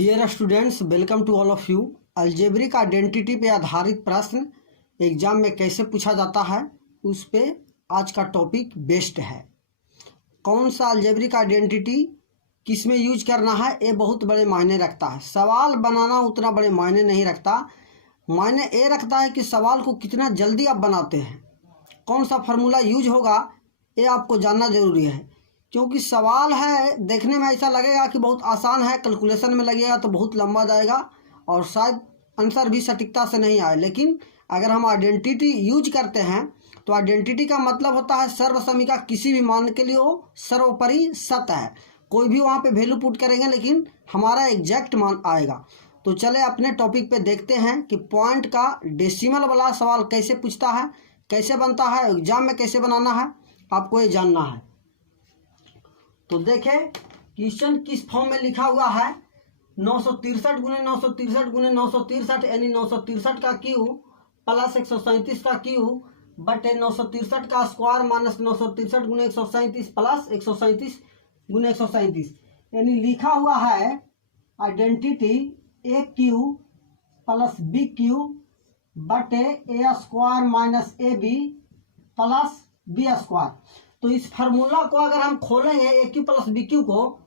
Dear students, welcome to all of you. Algebraic identity पे आधारित प्रश्न एग्जाम में कैसे पूछा जाता है उस पे आज का टॉपिक बेस्ड है। कौन सा अलजेब्रिक आइडेंटिटी किस में यूज करना है ये बहुत बड़े मायने रखता है। सवाल बनाना उतना बड़े मायने नहीं रखता, मायने ये रखता है कि सवाल को कितना जल्दी आप बनाते हैं। कौन सा फार्मूला यूज होगा ये आपको जानना ज़रूरी है, क्योंकि सवाल है देखने में ऐसा लगेगा कि बहुत आसान है, कैलकुलेशन में लगेगा तो बहुत लंबा जाएगा और शायद आंसर भी सटीकता से नहीं आए। लेकिन अगर हम आइडेंटिटी यूज करते हैं तो आइडेंटिटी का मतलब होता है सर्वसमीका किसी भी मान के लिए हो सर्वोपरि सत्य है। कोई भी वहाँ पे वैल्यू पुट करेंगे लेकिन हमारा एग्जैक्ट मान आएगा। तो चले अपने टॉपिक पे देखते हैं कि पॉइंट का डेसिमल वाला सवाल कैसे पूछता है, कैसे बनता है, एग्जाम में कैसे बनाना है, आपको ये जानना है। तो देखें क्वेश्चन किस फॉर्म में लिखा हुआ है। 963 गुने 963 गुने 963 यानी 963 का क्यू प्लस 137 का क्यू बटे 963 का स्क्वायर माइनस 963 गुने 137 प्लस 137 गुने 137 यानी लिखा हुआ है identity a cube plus b cube बटे a square minus a b plus b square. तो इस फार्मूला को अगर हम खोलेंगे a cube plus b cube को,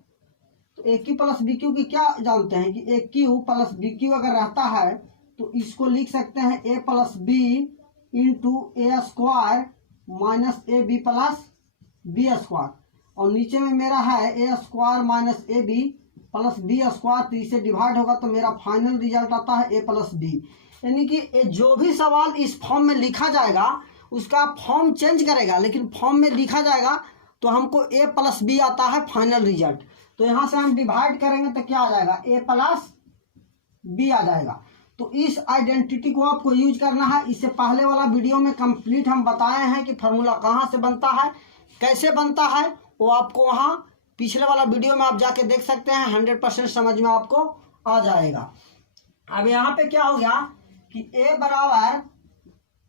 तो a cube plus b cube की क्या जानते हैं कि a cube plus b cube अगर रहता है तो इसको लिख सकते हैं a plus b into a square minus a b plus b square, और नीचे में मेरा है a square minus a b plus b square. तो इसे डिवाइड होगा तो मेरा फाइनल रिजल्ट आता है ए प्लस बी। यानी कि जो भी सवाल इस फॉर्म में लिखा जाएगा उसका फॉर्म चेंज करेगा, लेकिन फॉर्म में लिखा जाएगा तो हमको ए प्लस बी आता है फाइनल रिजल्ट। तो यहाँ से हम डिवाइड करेंगे तो क्या आ जाएगा, ए प्लस बी आ जाएगा। तो इस आइडेंटिटी को आपको यूज करना है। इससे पहले वाला वीडियो में कंप्लीट हम बताए हैं कि फार्मूला कहाँ से बनता है, कैसे बनता है, वो आपको वहाँ पिछले वाला वीडियो में आप जाके देख सकते हैं। 100% समझ में आपको आ जाएगा। अब यहाँ पे क्या हो गया कि ए बराबर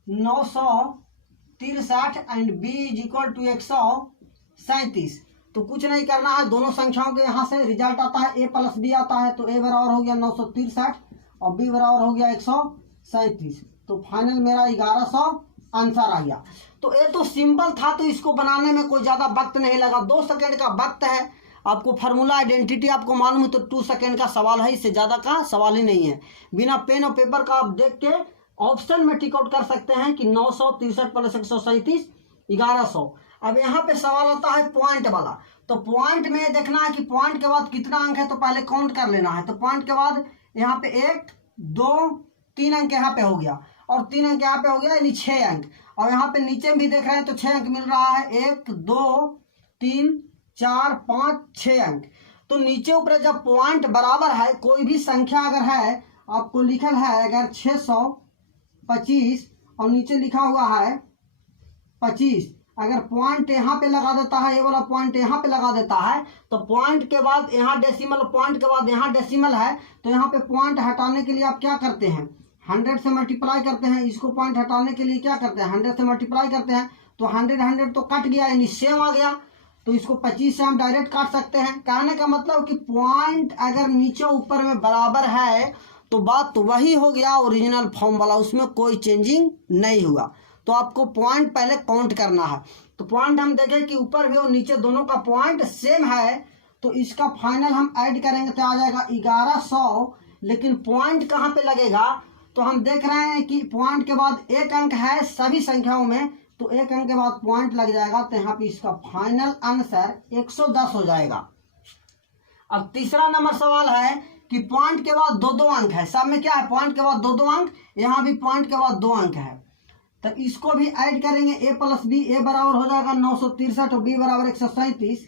963 and b is equal to 137। तो कुछ नहीं करना है, दोनों संख्याओं के यहाँ से रिजल्ट आता है ए प्लस बी आता है। तो ए बराबर हो गया 963 और बी बराबर हो गया 137। तो फाइनल मेरा 1100 आंसर आ गया। तो ये तो सिंपल था, तो इसको बनाने में कोई ज़्यादा वक्त नहीं लगा, 2 सेकेंड का वक्त है। आपको फार्मूला आइडेंटिटी आपको मालूम है तो 2 सेकेंड का सवाल है, इससे ज़्यादा का सवाल ही नहीं है। बिना पेन और पेपर का आप देख के ऑप्शन में टिक आउट कर सकते हैं कि 963 प्लस 137 1100। अब यहाँ पे सवाल आता है पॉइंट वाला। तो पॉइंट में देखना है कि पॉइंट के बाद कितना अंक है, तो पहले काउंट कर लेना है। तो पॉइंट के बाद यहाँ पे 1 2 3 अंक यहाँ पे हो गया और 3 अंक यहाँ पे हो गया, यानी 6 अंक। और यहाँ पे नीचे में भी देख रहे हैं तो 6 अंक मिल रहा है, 1 2 3 4 5 6 अंक। तो नीचे ऊपर जब पॉइंट बराबर है, कोई भी संख्या अगर है, आपको लिखल है अगर 625 और नीचे लिखा हुआ है 25, अगर पॉइंट यहाँ पे लगा देता है, ये वाला पॉइंट यहाँ पे लगा देता है, तो पॉइंट के बाद यहाँ डेसिमल, पॉइंट के बाद यहाँ डेसिमल है, तो यहाँ पे पॉइंट हटाने के लिए आप क्या करते हैं, 100 से मल्टीप्लाई करते हैं। इसको पॉइंट हटाने के लिए क्या करते हैं, 100 से मल्टीप्लाई करते हैं। तो 100 तो कट गया, यानी सेम आ गया। तो इसको 25 से हम डायरेक्ट काट सकते हैं। कहने का मतलब कि पॉइंट अगर नीचे ऊपर में बराबर है तो बात तो वही हो गया ओरिजिनल फॉर्म वाला, उसमें कोई चेंजिंग नहीं हुआ। तो आपको पॉइंट पहले काउंट करना है। तो पॉइंट हम देखें कि ऊपर भी और नीचे दोनों का पॉइंट सेम है, तो इसका फाइनल हम ऐड करेंगे तो आ जाएगा 1100। लेकिन पॉइंट कहाँ पे लगेगा, तो हम देख रहे हैं कि पॉइंट के बाद 1 अंक है सभी संख्याओं में, तो 1 अंक के बाद पॉइंट लग जाएगा। तो यहाँ पे इसका फाइनल आंसर 110 हो जाएगा। अब तीसरा नंबर सवाल है कि पॉइंट के बाद 2 अंक है, सब में क्या है, पॉइंट के बाद 2 अंक, यहाँ भी पॉइंट के बाद 2 अंक है। तो इसको भी ऐड करेंगे ए प्लस बी, ए बराबर हो जाएगा 963 और बी बराबर 137।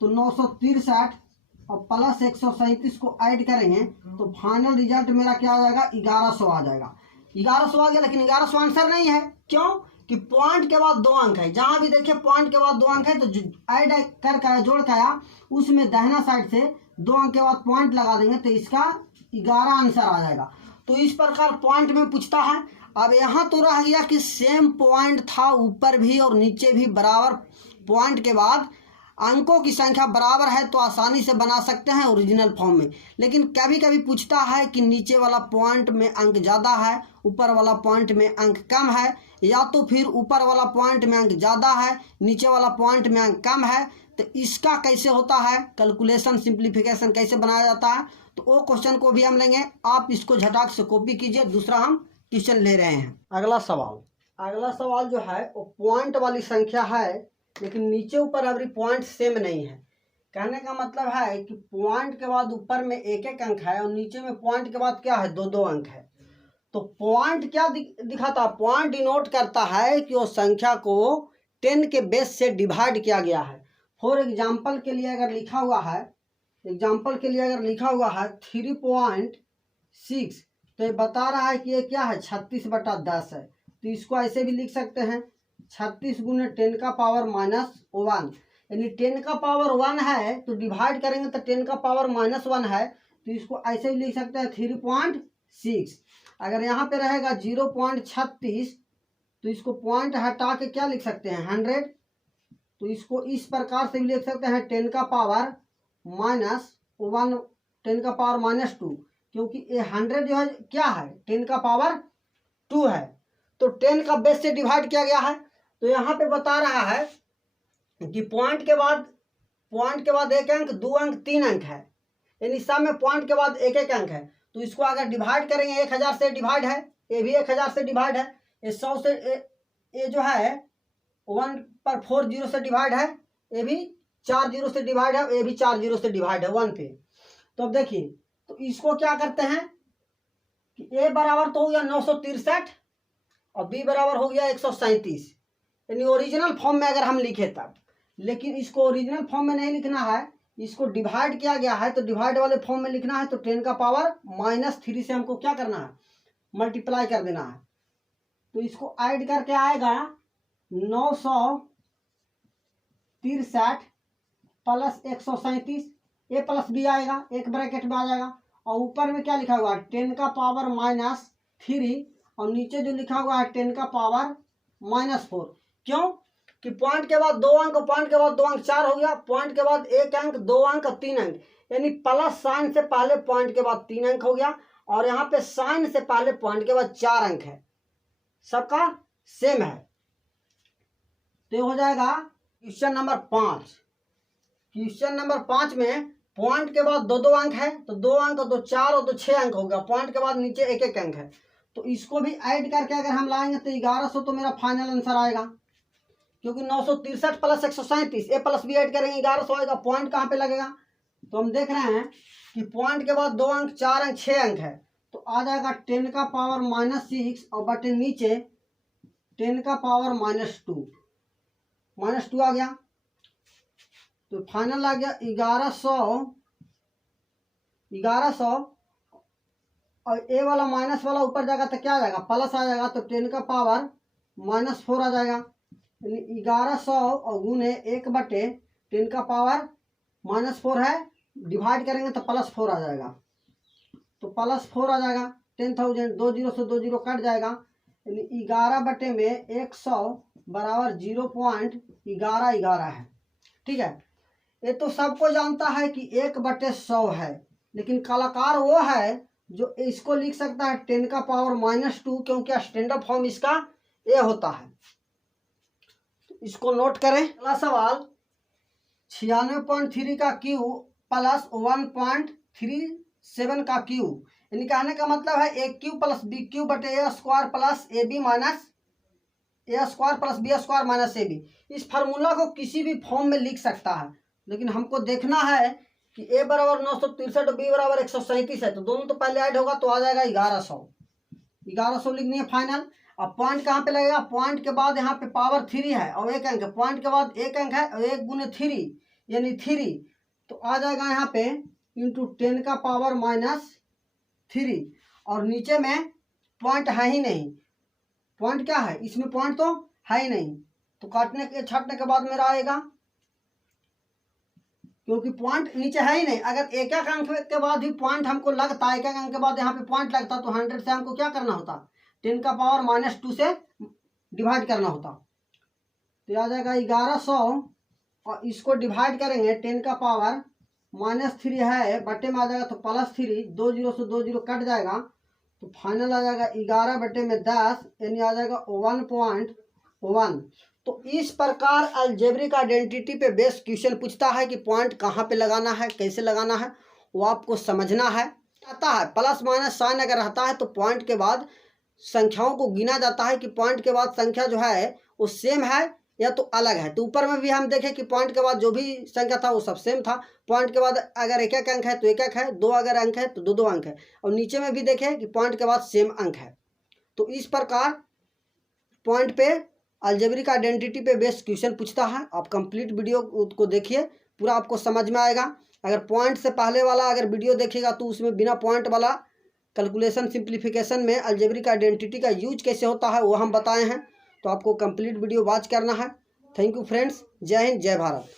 तो 963 और प्लस 137 को ऐड करेंगे तो फाइनल रिजल्ट मेरा क्या आ जाएगा, 1100 आ जाएगा। 1100 आ गया, लेकिन 1100 आंसर नहीं है। क्यों कि पॉइंट के बाद 2 अंक है। जहां भी देखिए पॉइंट के बाद 2 अंक है तो ऐड कर जोड़ कर उसमें दाहिना साइड से 2 अंक के बाद पॉइंट लगा देंगे तो इसका 11 आंसर आ जाएगा। तो इस प्रकार पॉइंट में पूछता है। अब यहाँ तो रह गया कि सेम पॉइंट था ऊपर भी और नीचे भी बराबर, पॉइंट के बाद अंकों की संख्या बराबर है तो आसानी से बना सकते हैं ओरिजिनल फॉर्म में। लेकिन कभी कभी पूछता है कि नीचे वाला पॉइंट में अंक ज़्यादा है, ऊपर वाला पॉइंट में अंक कम है, या तो फिर ऊपर वाला पॉइंट में अंक ज़्यादा है, नीचे वाला पॉइंट में अंक कम है, तो इसका कैसे होता है कैलकुलेशन, सिंप्लीफिकेशन कैसे बनाया जाता है, तो वो क्वेश्चन को भी हम लेंगे। आप इसको झटाक से कॉपी कीजिए। दूसरा हम क्वेश्चन ले रहे हैं। अगला सवाल जो है वो पॉइंट वाली संख्या है, लेकिन नीचे ऊपर एवरी पॉइंट सेम नहीं है। कहने का मतलब है कि पॉइंट के बाद ऊपर में एक एक अंक है और नीचे में पॉइंट के बाद क्या है, दो दो अंक है। तो पॉइंट क्या दिखाता है, पॉइंट डिनोट करता है कि वो संख्या को 10 के बेस से डिवाइड किया गया है। फॉर एग्जाम्पल के लिए अगर लिखा हुआ है 3.6, तो ये बता रहा है कि ये क्या है, 36/10 है। तो इसको ऐसे भी लिख सकते हैं 36 गुने 10 का पावर -1, यानी 10 का पावर 1 है तो डिवाइड करेंगे तो 10 का पावर -1 है, तो इसको ऐसे भी लिख सकते हैं 3.6। अगर यहाँ पे रहेगा 0.36 तो इसको पॉइंट हटा के क्या लिख सकते हैं 100, तो इसको इस प्रकार से भी लिख सकते हैं 10 का पावर -1, 10 का पावर -2, क्योंकि ये 100 जो है क्या है 10 का पावर 2 है, तो 10 का बेस से डिवाइड किया गया है। तो यहाँ पे बता रहा है कि पॉइंट के बाद एक अंक, दो अंक, तीन अंक है, यानी सब में पॉइंट के बाद एक एक अंक है। तो इसको अगर डिवाइड करेंगे 1000 से डिवाइड है, ये भी 1000 से डिवाइड है, ये 100 से ये जो है 1 पर 4 जीरो से डिवाइड है, ये भी 4 जीरो से डिवाइड है, ये भी 4 जीरो से डिवाइड है 1 पे। तो अब देखिए, तो इसको क्या करते हैं कि ए बराबर तो हो गया 963 और बी बराबर हो गया 137, यानी ओरिजिनल फॉर्म में अगर हम लिखे तब। लेकिन इसको ओरिजिनल फॉर्म में नहीं लिखना है, इसको डिवाइड किया गया है तो डिवाइड वाले फॉर्म में लिखना है। तो 10 का पावर -3 से हमको क्या करना है, मल्टीप्लाई कर देना है। तो इसको ऐड करके आएगा 963 प्लस 137, ए प्लस बी आएगा, एक ब्रैकेट में आ जाएगा, और ऊपर में क्या लिखा हुआ है 10 का पावर -3, और नीचे जो लिखा हुआ है 10 का पावर -4। क्यों कि पॉइंट के बाद दो अंक, पॉइंट के बाद दो अंक 4 हो गया, पॉइंट के बाद एक अंक, दो अंक, 3 अंक, यानी प्लस साइन से पहले पॉइंट के बाद 3 अंक हो गया, और यहाँ पे साइन से पहले पॉइंट के बाद 4 अंक है, सबका सेम है। तो हो जाएगा क्वेश्चन नंबर 5। क्वेश्चन नंबर 5 में पॉइंट के बाद दो दो अंक है, तो 2 अंक, 2 4 और 2 6 अंक हो गया, पॉइंट के बाद नीचे एक एक अंक है। तो इसको भी ऐड करके अगर हम लाएंगे तो 1100 तो मेरा फाइनल आंसर आएगा, क्योंकि 963 प्लस 137, ए प्लस बी ऐड करेंगे 1100 आएगा। पॉइंट कहाँ पे लगेगा, तो हम देख रहे हैं कि पॉइंट के बाद 2 अंक, 4 अंक, 6 अंक है, तो आ जाएगा 10 का पावर -6 और बटे नीचे 10 का पावर -2 आ गया, तो फाइनल आ गया 1100 और ए वाला माइनस वाला ऊपर जाएगा तो क्या आ जाएगा, प्लस आ जाएगा, तो 10 का पावर -4 आ जाएगा, यानी 1100 और गुने 1/10 का पावर -4 है, डिवाइड करेंगे तो +4 आ जाएगा, तो +4 आ जाएगा। 10,000, 2 जीरो से 2 जीरो कट जाएगा, यानी 11/100 बराबर 0.1111 है। ठीक है, ये तो सबको जानता है कि 1/100 है, लेकिन कलाकार वो है जो इसको लिख सकता है 10 का पावर -2, क्योंकि स्टैंडर्ड फॉर्म इसका ये होता है। तो इसको नोट करें। अगला सवाल 96.3 का क्यू प्लस 1.37 का क्यू, यानी कहने का मतलब है a cube plus b cube बटे a square plus a b minus a square plus b square minus a b. इस फार्मूला को किसी भी फॉर्म में लिख सकता है, लेकिन हमको देखना है कि ए बराबर 963 और बी बराबर 137 है, तो दोनों तो पहले ऐड होगा तो आ जाएगा 1100 लिखनी है फाइनल। अब पॉइंट कहाँ पे लगेगा, पॉइंट के बाद यहाँ पे पावर 3 है और एक अंक है, पॉइंट के बाद एक अंक है और 1 गुने 3 यानी 3, तो आ जाएगा यहाँ पे इंटू 10 का पावर -3, और नीचे में पॉइंट है ही नहीं, पॉइंट क्या है इसमें, पॉइंट तो है ही नहीं, तो काटने के छाटने के बाद मेरा आएगा, क्योंकि पॉइंट नीचे है ही नहीं। अगर एक एक अंक के बाद भी पॉइंट हमको लगता, एक एक अंक के बाद यहाँ पे पॉइंट लगता, तो 100 से हमको क्या करना होता, 10 का पावर -2 से डिवाइड करना होता, तो आ जाएगा 1100 और इसको डिवाइड करेंगे 10 का पावर -3 है, बटे में आ जाएगा तो +3, 2 जीरो से 2 जीरो कट जाएगा तो फाइनल आ जाएगा 11 बटे में 10, यानी आ जाएगा 1.1। तो इस प्रकार अलजेब्रिक आइडेंटिटी पे बेस्ड क्वेश्चन पूछता है कि पॉइंट कहाँ पे लगाना है, कैसे लगाना है, वो आपको समझना है। आता है प्लस माइनस साइन अगर रहता है तो पॉइंट के बाद संख्याओं को गिना जाता है कि पॉइंट के बाद संख्या जो है वो सेम है या तो अलग है। तो ऊपर में भी हम देखें कि पॉइंट के बाद जो भी संख्या था वो सब सेम था। पॉइंट के बाद अगर एक एक अंक है तो एक एक है, दो अगर अंक है तो दो दो अंक है, और नीचे में भी देखें कि पॉइंट के बाद सेम अंक है। तो इस प्रकार पॉइंट पे अलजेब्रिक आइडेंटिटी पे बेस्ड क्वेश्चन पूछता है। आप कंप्लीट वीडियो को देखिए, पूरा आपको समझ में आएगा। अगर पॉइंट से पहले वाला अगर वीडियो देखेगा तो उसमें बिना पॉइंट वाला कैलकुलेशन सिंप्लीफिकेशन में अलजेब्रिक आइडेंटिटी का यूज कैसे होता है वो हम बताए हैं। तो आपको कंप्लीट वीडियो वॉच करना है। थैंक यू फ्रेंड्स, जय हिंद, जय भारत।